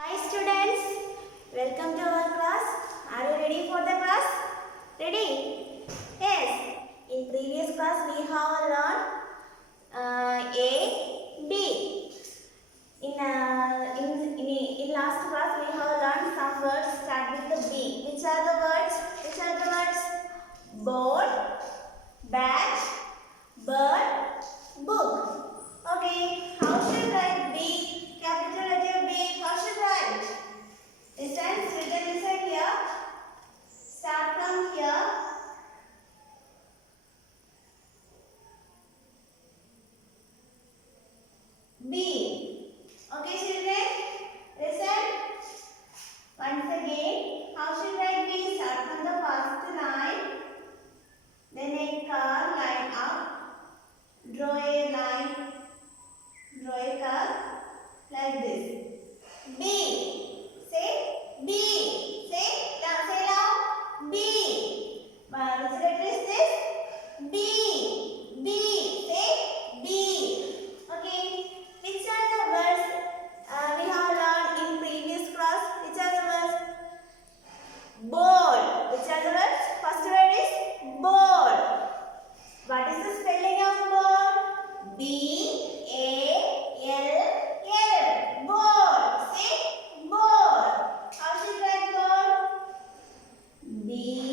Hi students, welcome to our class. Are you ready for the class? Ready? Yes. In previous class we have learned A, B. In last class we have learned some words start with the B. Which are the words? Board, bat, bird, book. Okay. How should write B? Capital letter B. How should write? Listen, written inside here. Start from here. B. Okay, children. Listen. Once again, how should write B? Start from the first line. Then a car line up. Draw a line. Draw a car like this. B. Say B. Say loud. B. Which letter is this? B. B. Say B. Okay. Which are the words we have learned in previous class? Which are the words? Ball. Which are the words? First word is ball. What is the spelling of ball? B-A-L-L. Ball. Say ball. How should I write ball? B-A-L-L.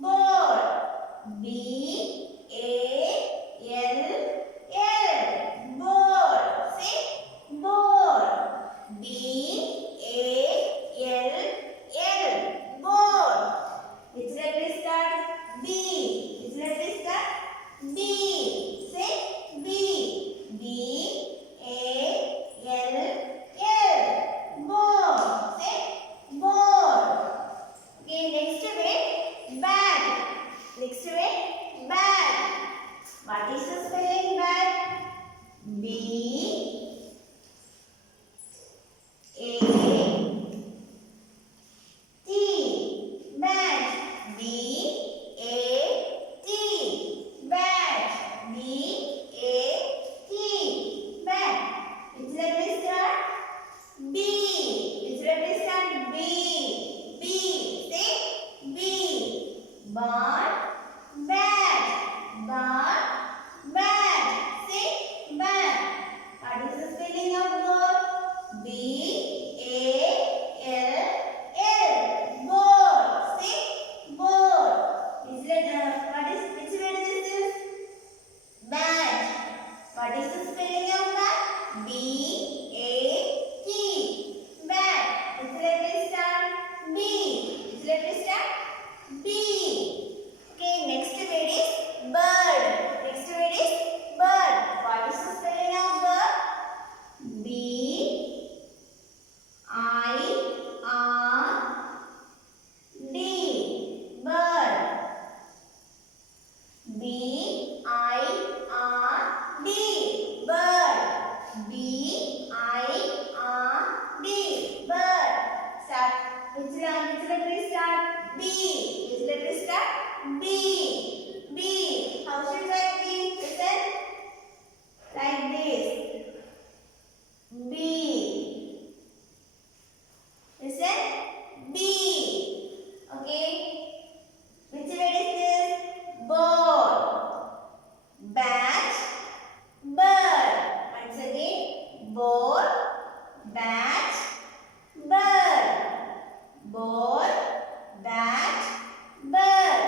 Ball. B-A-L-L. Ball. Say ball. B-A-L-L. Ball. Which letter is that? B. Which letter is that? B. Say B. B-A-L-L. Ball. Say ball. Okay, next way, bag. Next way, bag. What is the spelling bag? B A T. Bag. B A T. Bag. B A T. Bag. Which letter is that? B. Which letter is that? B. B. Say B. Barn. Bag. Barn. Bag. Say bag. What is the spelling of ball? B-A-L-L. Ball. Say ball. Which word is this? Bat. What is the spelling of bat? B-A-T. Bat. Which letter is that? B. Which letter is that? B. Okay, next word is bird. Next word is bird. What is the spelling of bird? B I R D. Bird. B I R D. Bird. B I R D. Bird. Start. Which letter is that? B. Which letter is that? B. B. How should I write B? Listen. Like this. B. Listen. B. Okay. Which word is this? Ball. Bat. Bird. Once again. Ball. Bat. Bird. Ball. Bat. Bird.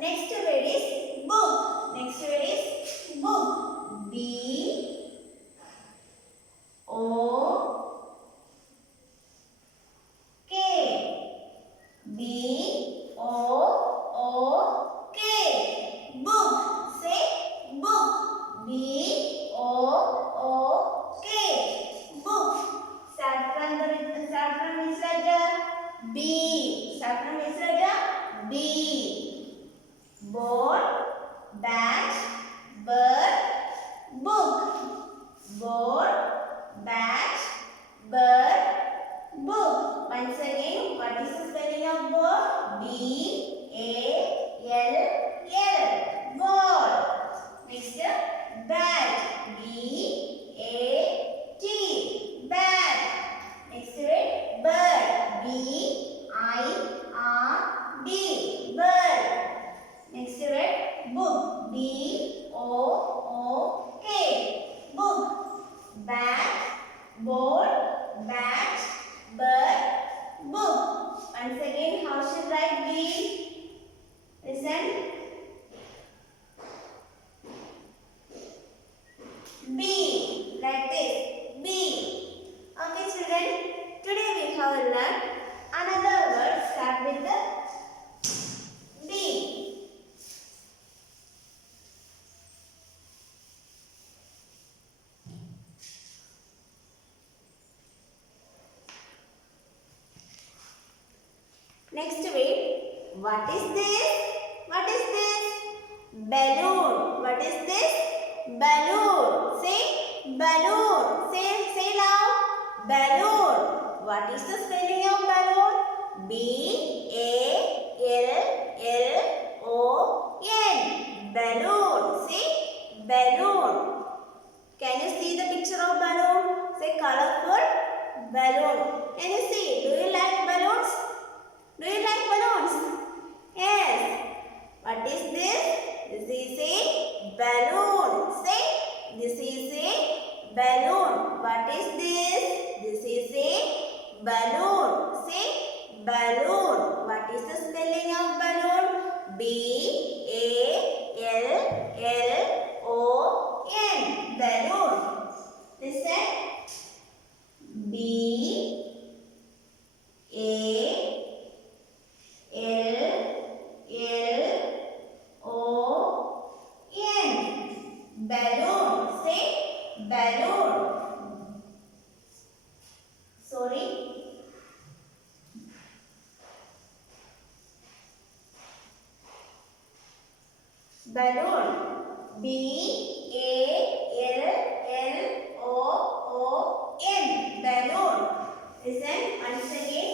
Next word is book. Next word is book. B O K. B O O K. Book. Say book. B O O K. Book. Start from which letter? B. Start from which letter? B. Board. Bat. Bird. Book. Board. Bat. Bird. Book. Once again, what is the spelling of board? B A L Next wait. What is this? What is this? Balloon. What is this? Balloon. Say balloon. Say loud. Balloon. What is the spelling of balloon? B-A-L-L-O-N. Balloon. Say balloon. Can you see the picture of balloon? Say colorful balloon. Can you see? Do you like balloons? Do you like balloons? Yes. What is this? This is a balloon. Say, this is a balloon. What is this? This is a balloon. Say, balloon. What is the spelling of balloon? B-A-L-L-O-N. Balloon. Listen. B-A-L-L-O-N. Balloon. Say balloon. Sorry. Balloon. B-A-L-L-O-O-N. Balloon. Listen once again.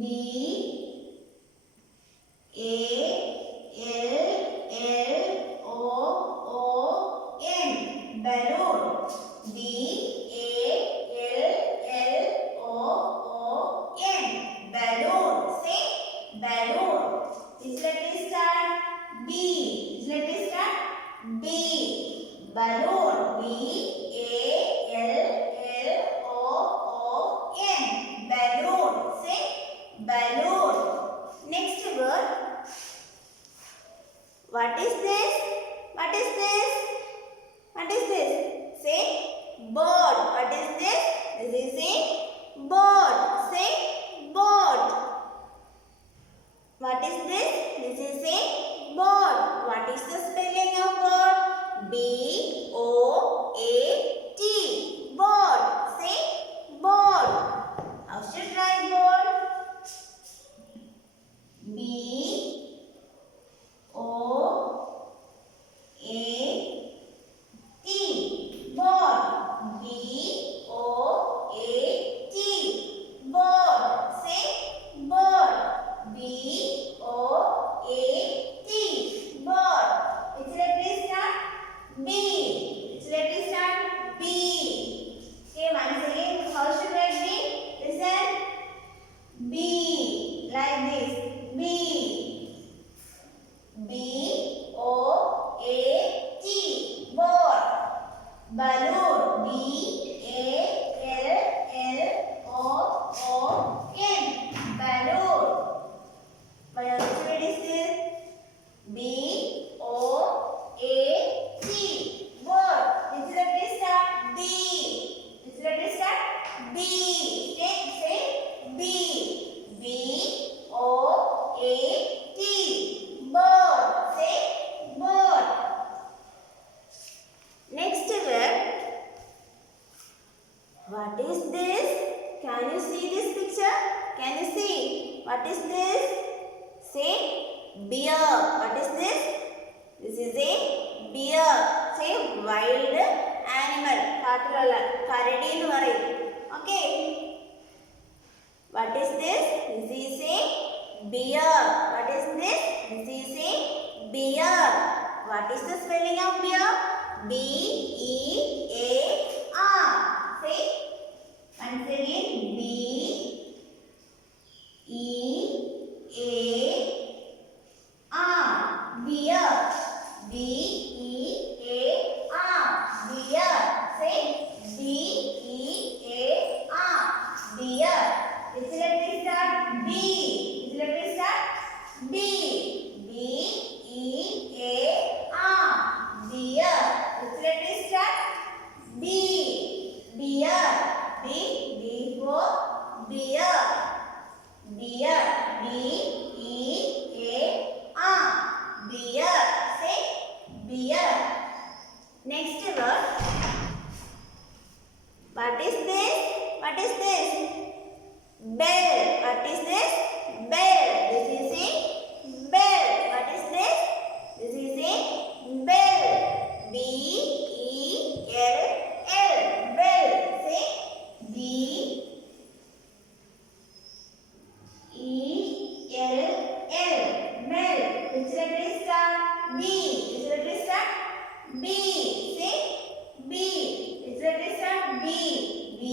B-A-L-L-O-O-N. Balloon. B-A-L-L-O-O-N. Balloon. Say balloon. This letter start B. This letter start B. Balloon. B-A-L-L-O-O-N. Balloon. Say balloon. Next word. What is this? What is this? What is this? Say bird. What is this? This is a bird. Say bird. What is this? This is a bird. What is the spelling of bird? B-O-A-T. Bird. Say bird. How should I write bird? B-O-A-T. Bird. B-O-A-T. Bird. Say bird. B-O-A-T. Bird. Which letter is start? B. Which letter is start? B. Okay, once again, how should I write B? Listen. B. Like this. B. B-O-A-T. Bird. Balloon. B-A-L-L-O-O-N. Balloon. My other word is this. B-O-A-T. Bird. Which letter start? B. Which letter start? B. Say B. B-O-A-T. Bird. Say bird. Next word. What is this? Can you see this picture? Can you see? What is this? Say bear. What is this? This is a bear. Say wild animal. Karadi nu parayum. Okay. What is this? This is a bear. What is this? This is a bear. What is the spelling of bear? B-E-A-R. Say once again. B-E-A-R. Bear. B-E-A-R. Bear. Say B-E-A-R. Bear. Which letter start? B. Which letter start? B. B-E-A-R. Bear. Which letter start? B. Bear. B for bear. Bear. letter start? B. Which letter start? B. Say B. Which letter start? B. B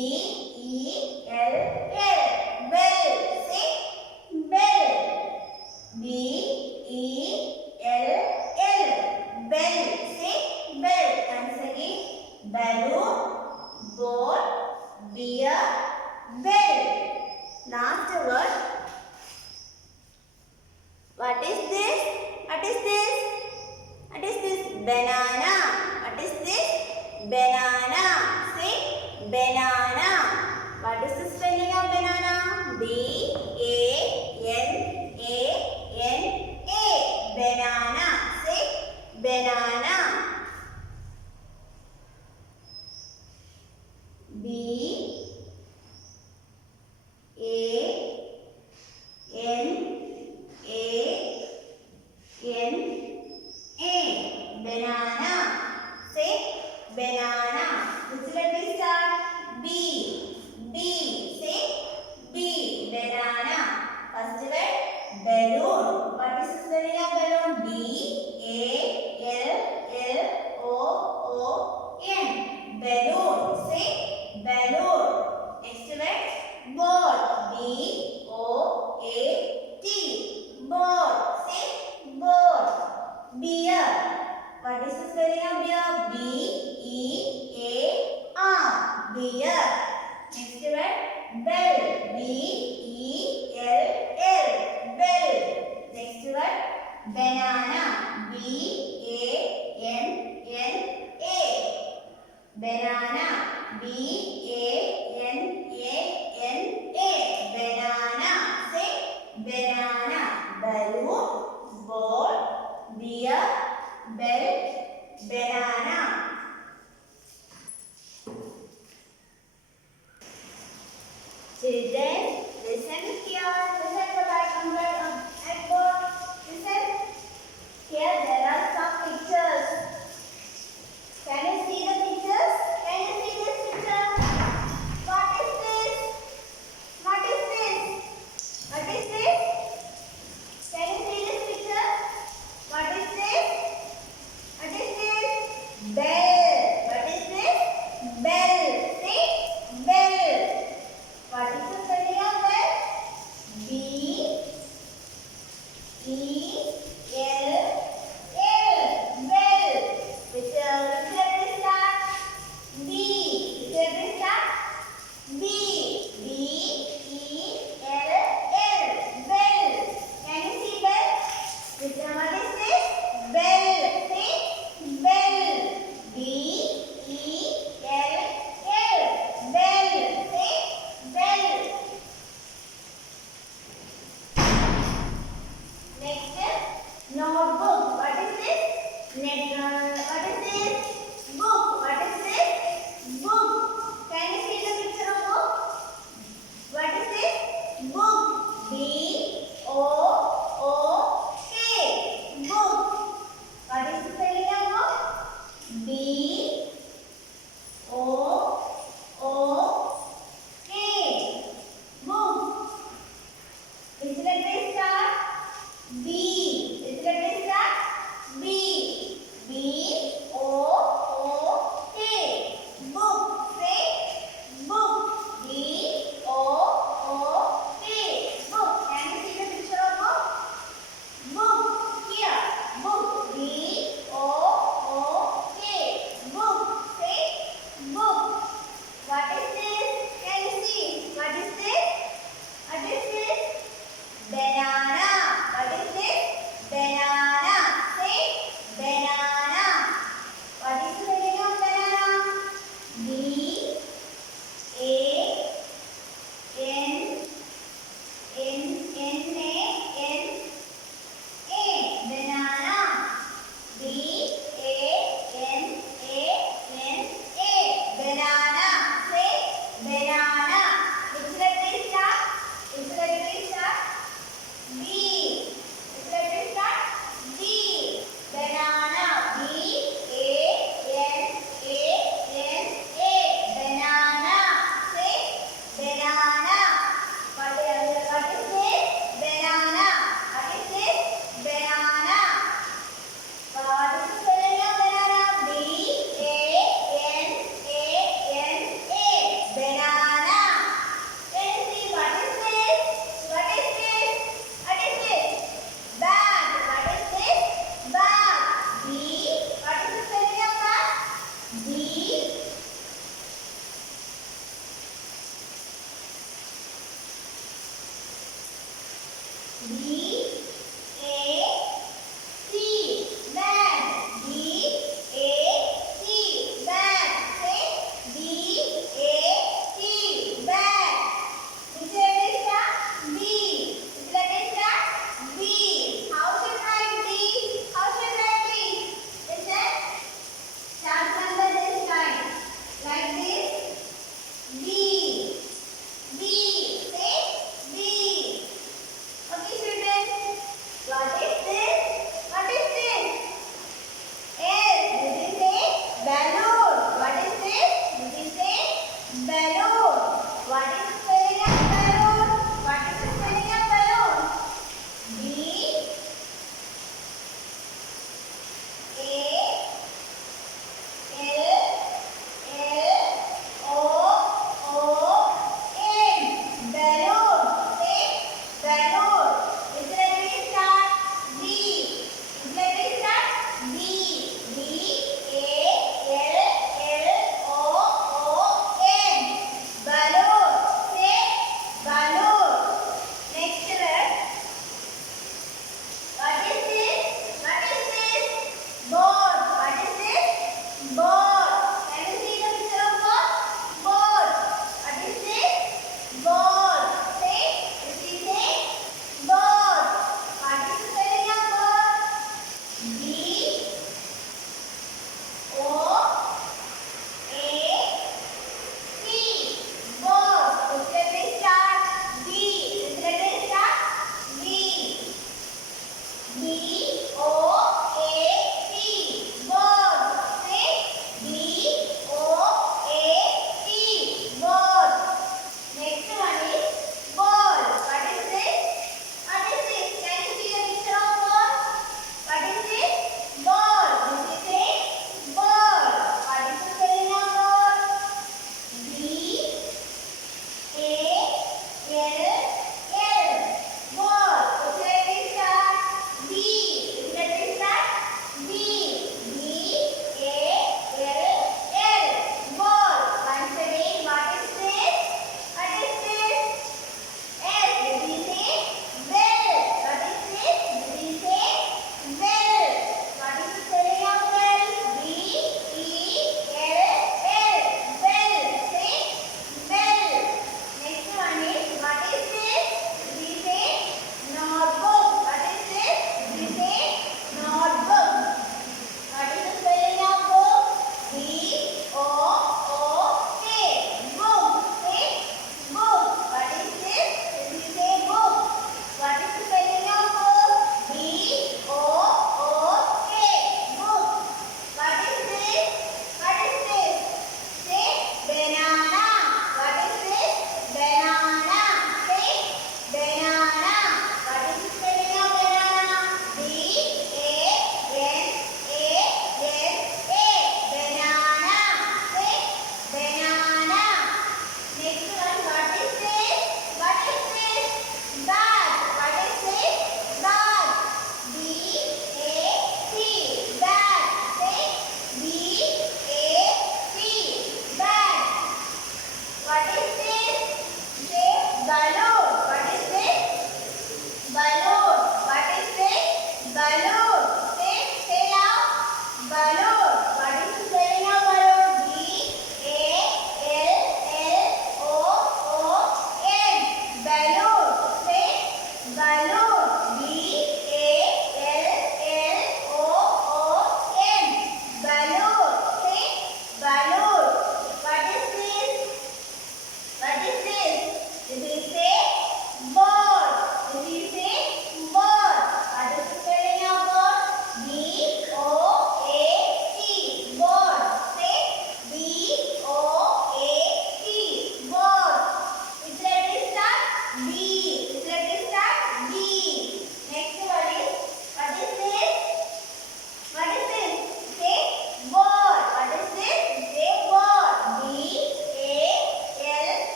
E L L. Bell. Say bell. B E L L. Bell. Say bell. Once again. Balloon, boat, beer, bell. Last word. What is this? What is this? What is this? Banana. What is this? Banana. Say banana. What is the spelling of banana? B-A-N-A-N-A. Banana. Say banana. B A N A N A. Banana. Say banana. Which letter start? B. B. Say B. Banana. First word balloon. What is the spelling of balloon? B A L L O O N. Balloon. Say balloon. Next word boat. B O A T. Boat. Say boat. Beer. What is the spelling of beer? B E A R. Beer. Next word bell. B E L L. Bell. Next word banana. B A N N A. Banana. B A N A N A. Banana. Say banana. Balloon, boat, beer, bell, banana. Children, listen here. Listen what I am write on blackboard. Listen. Here there are some pictures. Can you see the pictures? Can you see this picture? What is this? What is this? What is this? Can you see this picture? What is this? What is this? Bell. What is this? Bell. Say bell. What is the spelling of bell? B E L L. Bell. Which letter start? B. Which letter start? B. B E L L. Bell. Can you see bell? Which what is this? Bell. Say bell. B E L L. Bell. Say bell. Next.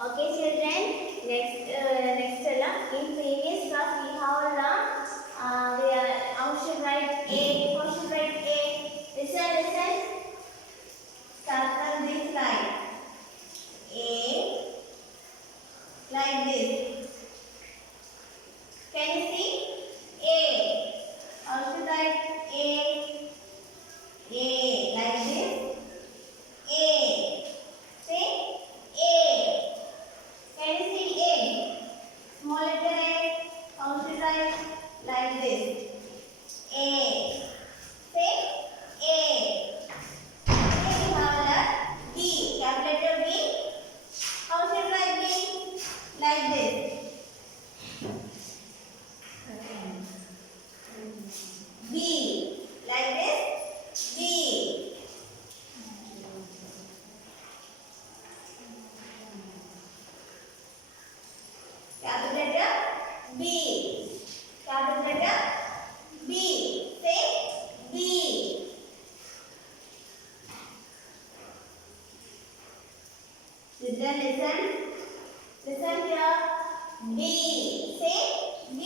Okay, children. Next in previous class we have learned how should write A. How should write A? Listen. Start from this line. A like this. Can you see? A. How should write A? A like this. A. Say A. Can you see A? Small letter A. How should write like this? A. Say A. Then we have letter B. Capital letter B. How should write B? Like this. B. Like this. B. Capital letter B. Capital letter B. Say B. Children, listen. Listen here. B. Say B.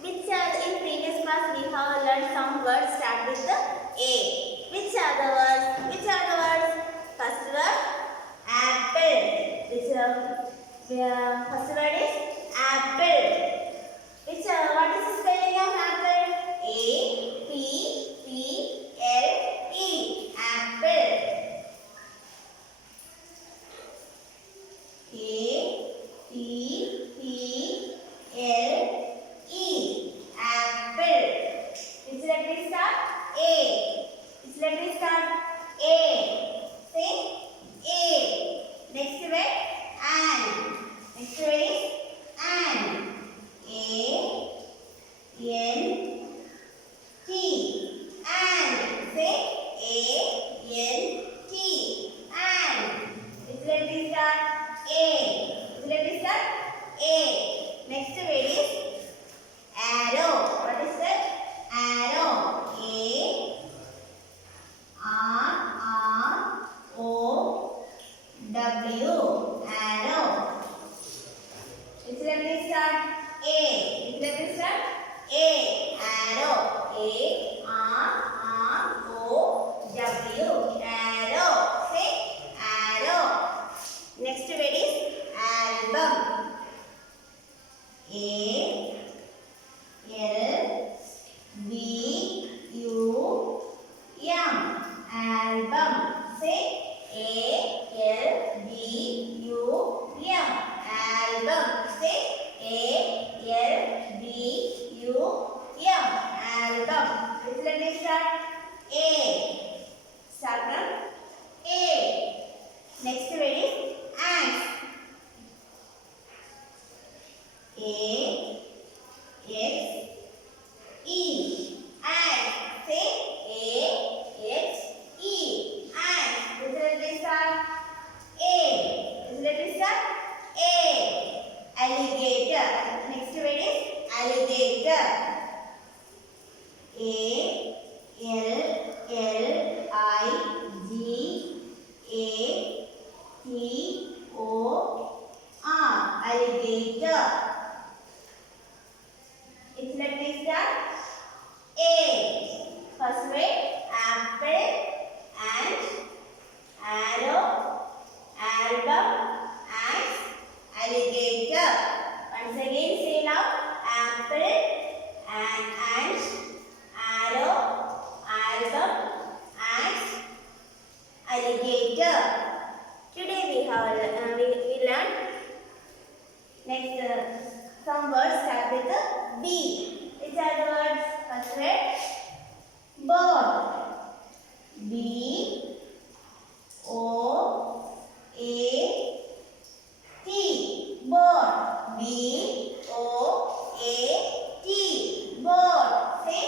Which are in previous class we have learned some words start with the A. Which are the words? First word apple. First word is apple. What is the spelling of apple? A P P L E. Apple. A P P L E. Apple. Which letter is start? A. Which letter is start? A. Say A. Next word and. Next word is and. A N T. And. Say A N T. And. Which letter is start? A. Which letter is start? A. Next word is arrow. What is that? Arrow. A R R O W. Arrow. Which letter is start? A. Which letter is start? A. Arrow. A R R O W. Arrow. Say arrow. Next word is album. A L B U M. Album. Say A L B U M. Album. Say A L B U M. Album. Which letter is start? A. Start from A. Next word is ants. A X E. Ants. Say A X E. Ants. Which letter is start? A. Which letter is start? A. Alligator. Next word is alligator. A L L I G A T O R. Alligator. Its letter is start? A. First word apple and arrow, album, and alligator. Once again say loud. Apple and arrow, album, and alligator. Today we have we learned next some words start with the B. Which are the words? First word board. B O A T. Board. B O A T. Board. Say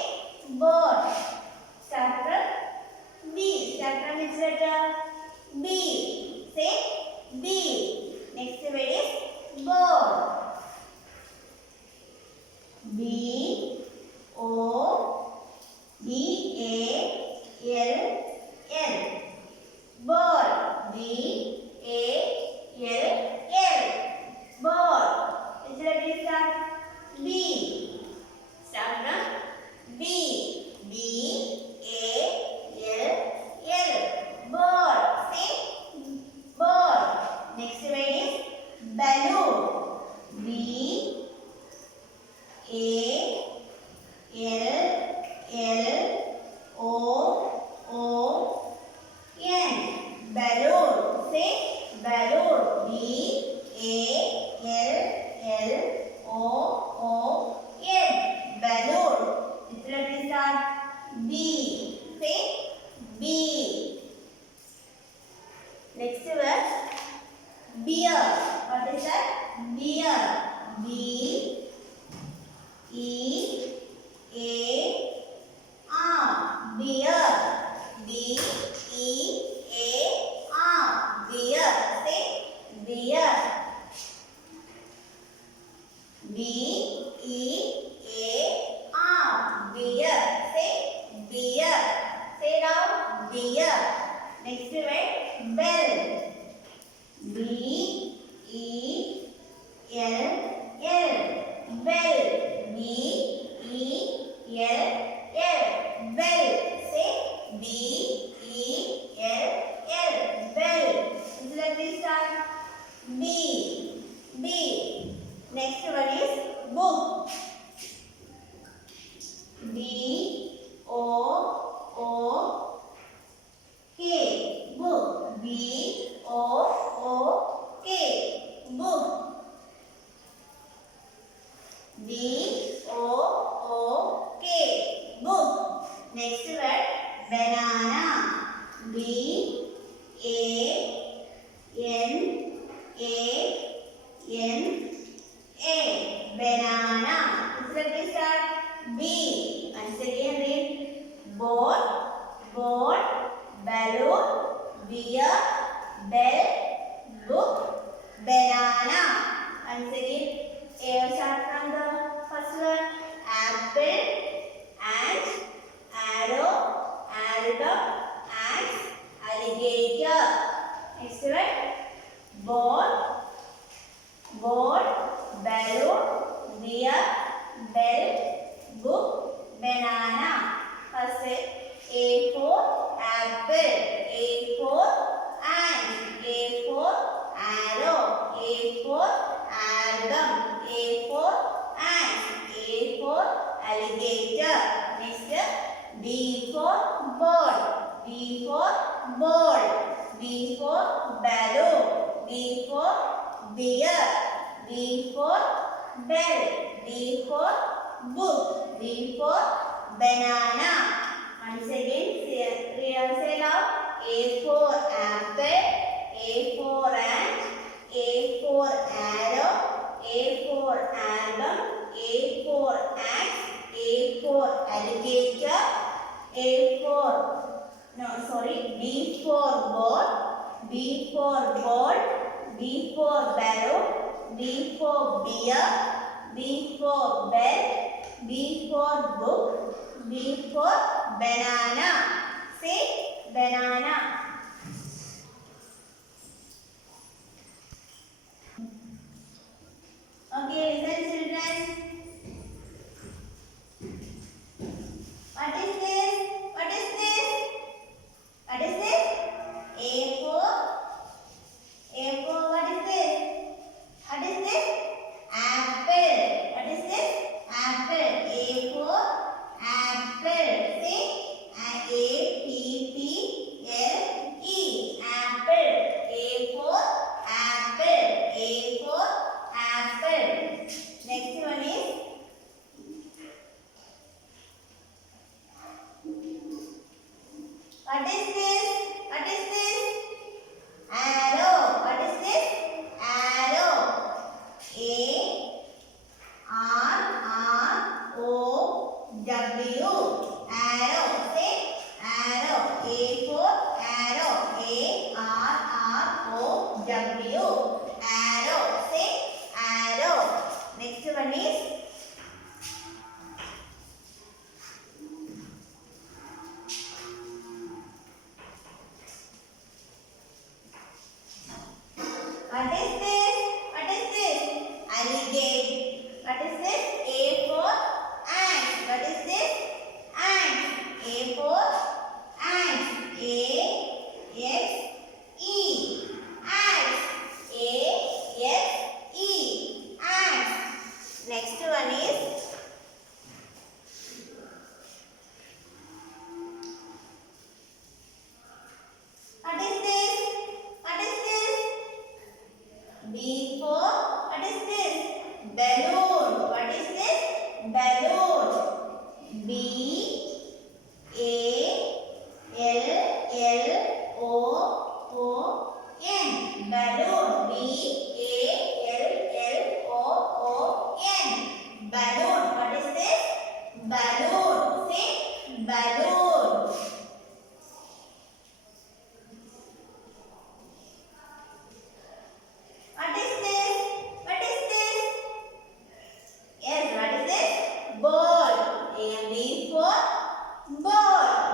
board. Start from B. Start from which letter? B. Say B. Next word is board. B O B A L L. beer. B E A R. Beer. Say beer. B E A R. Beer. Say beer. Say now beer. Next word bell. B E L L. Bell. B E L L. Bell. Say B E L L. Bell. Let me start. B. B. Next one is book. B O O K. Book. B O O K. Book. B O O K. Book. Next word banana. B A N A N A. Banana. Let me start. B. Once again read. Boat, boat, balloon, beer, bell, book, banana. Once again, start from the first one. Apple, ant, arrow, album, axe, alligator. Next one. Boat, boat, balloon, beer, bell, book, banana. First A for apple, A for ant, A for arrow, A for album, A for ant, A for alligator. Next B for ball, B for ball, B for balloon, B for beer, B for bell, B for book, B for banana. Once again, say now. A for apple, A for ant, A for arrow, A for album, A for axe, A for alligator, B for ball, B for ball, B for balloon, B for beer, B for bell, B for book, B for banana. Say banana. Okay, listen children. What is this? What is this? What is this? A for what is this? What is this? Apple. What is this? Apple. A for apple. Say A-P-P-L-E. Apple. A for apple. A for apple. Next one is what is this? What is this? Arrow. What is this? Arrow. A-R-R-O-W. Arrow. Say arrow. A for arrow. A-R-R-O-W. Arrow. Say arrow. Next one is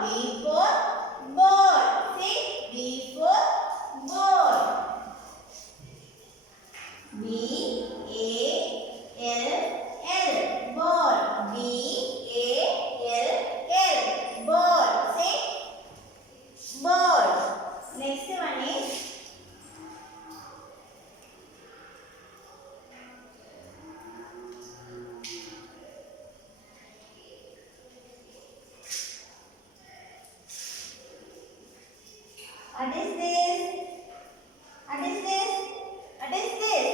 B for ball. Say B for ball. B-A-L-L. Ball. B-A-L-L. Ball. Say ball. Next one is what is this? What is this? What is this?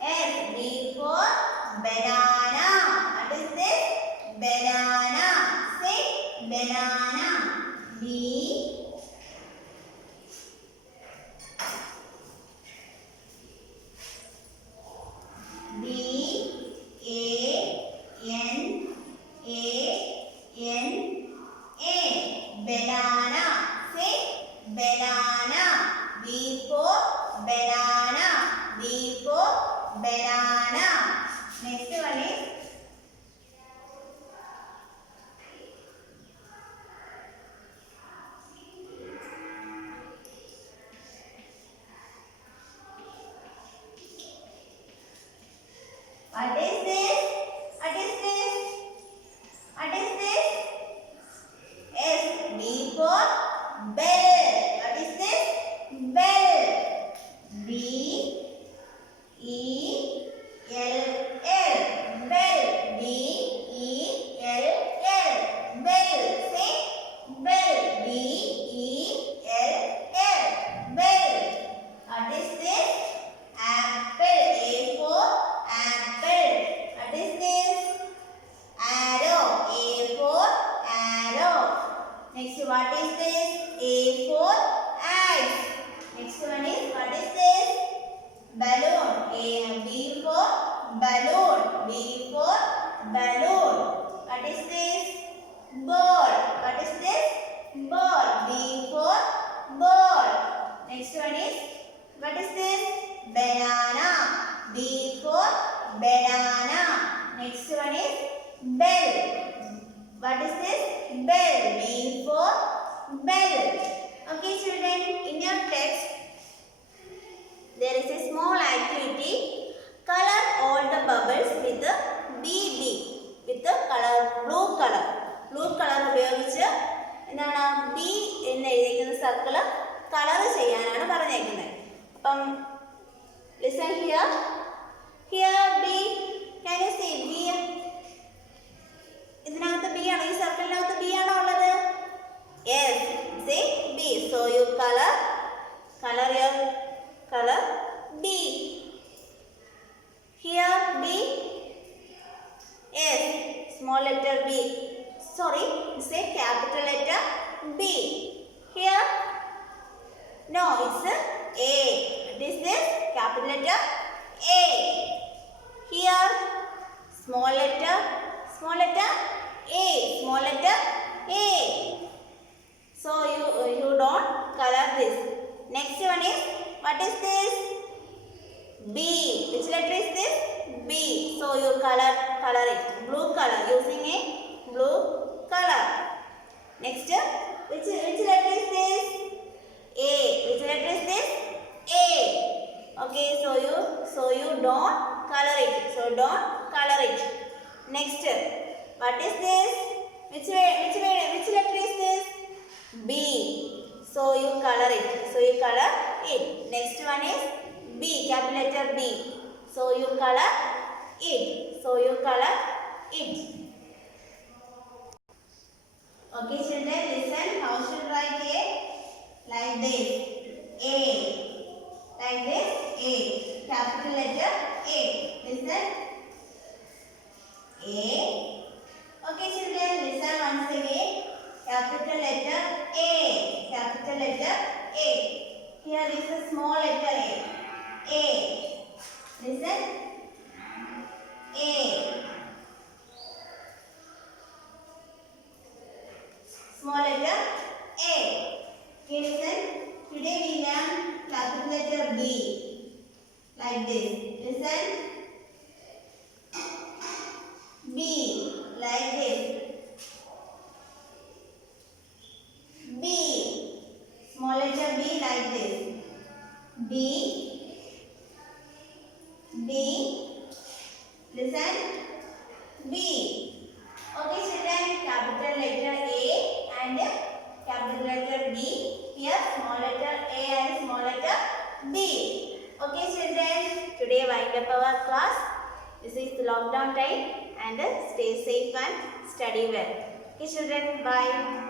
S. B for banana. What is this? Banana. Say banana. B. B. A. N. A. N. A. Banana. Say banana. B for banana. B for banana. Next one is what is this? What is this? What is this? S. B for bell. What is this? Bell. B. E. L. L. Bell. B. E. L. L. Bell. Say bell. B. E. L. L. Bell. What is this? Apple. A for apple. What is this? Arrow. A for arrow. Next, what is this? A for eyes. Next one is, what is this? Balloon. A. B for balloon. B for balloon. What is this? Ball. What is this? Ball. B for ball. Next one is, what is this? Banana. B for banana. Next one is bell. What is this? Bell. B for bell. Okay, children, in your text there is a small activity. Color all the bubbles with the BB, with the color blue color. Blue color ഉപയോഗിച്ച് എന്താണ് B എന്ന് എഴുതിയിരിക്കുന്ന circle colour ചെയ്യാനാണ് പറഞ്ഞേക്കുന്നത്. അപ്പം listen here. Here B. Can you see B? ഇതിനകത്ത് B ആണോ? ഈ സർക്കിളിനകത്ത് B ആണോ ഉള്ളത്? Yes. Say B. So you color your color B. Here B. Yes. Small letter B. Sorry. Say capital letter B. Here. No, it's A. This is capital letter A. Here. Small letter A. Small letter A. So you don't color this. Next one is, what is this? B. Which letter is this? B. So you color it. Blue color, using a blue color. Next, which letter is this? A. Which letter is this? A. Okay, so you don't color it. Next, what is this? Which letter is this? B. So you color it. Next one is B, capital letter B. So you color it. Okay, children, listen. How should write A? Like this. A. Like this. A. Capital letter A. Listen. A. Okay, children, listen once again. Capital letter A. Here is a small letter A. Listen. A. Small letter A. Okay, listen. Today we learn capital letter B. Like this. Listen. B. Like this. like this. B. Listen. B. Okay, children. Capital letter A and capital letter B. Here, small letter A and small letter B. Okay, children. Today, wind up our class. This is the lockdown time, and stay safe and study well. Okay, children. Bye.